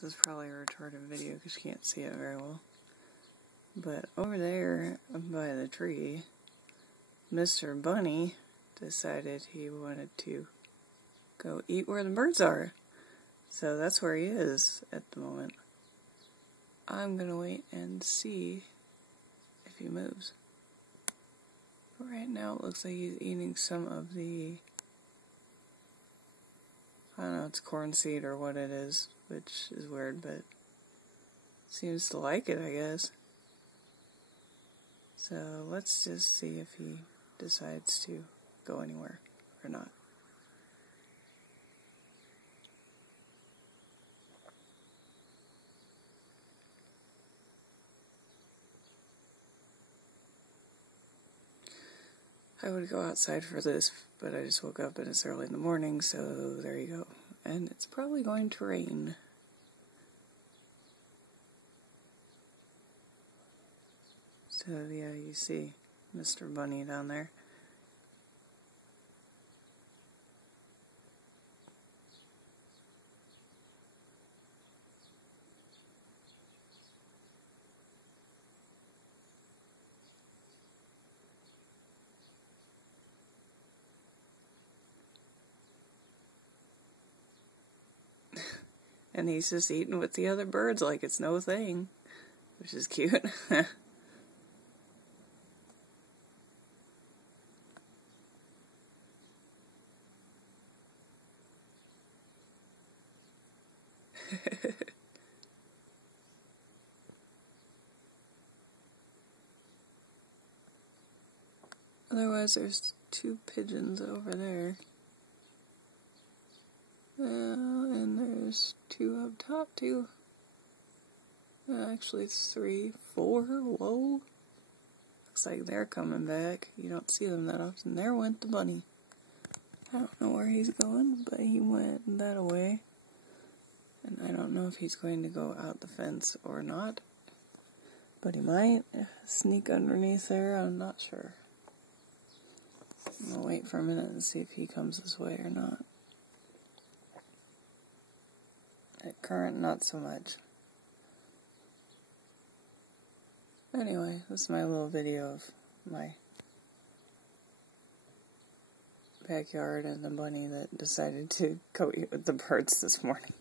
This is probably a retarded video because you can't see it very well. But over there by the tree, Mr. Bunny decided he wanted to go eat where the birds are. So that's where he is at the moment. I'm gonna wait and see if he moves. But right now it looks like he's eating some of the, I don't know, it's corn seed or what it is, which is weird, but seems to like it, I guess. So let's just see if he decides to go anywhere or not. I would go outside for this, but I just woke up and it's early in the morning, so there you go. And it's probably going to rain. So yeah, you see Mr. Bunny down there. And he's just eating with the other birds like it's no thing, which is cute. Otherwise, there's 2 pigeons over there. And there's 2 up top, too. Actually, 3, 4. Whoa. Looks like they're coming back. You don't see them that often. There went the bunny. I don't know where he's going, but he went that way. And I don't know if he's going to go out the fence or not. But he might sneak underneath there. I'm not sure. I'm going to wait for a minute and see if he comes this way or not. At current, not so much. Anyway, this is my little video of my backyard and the bunny that decided to go eat with the birds this morning.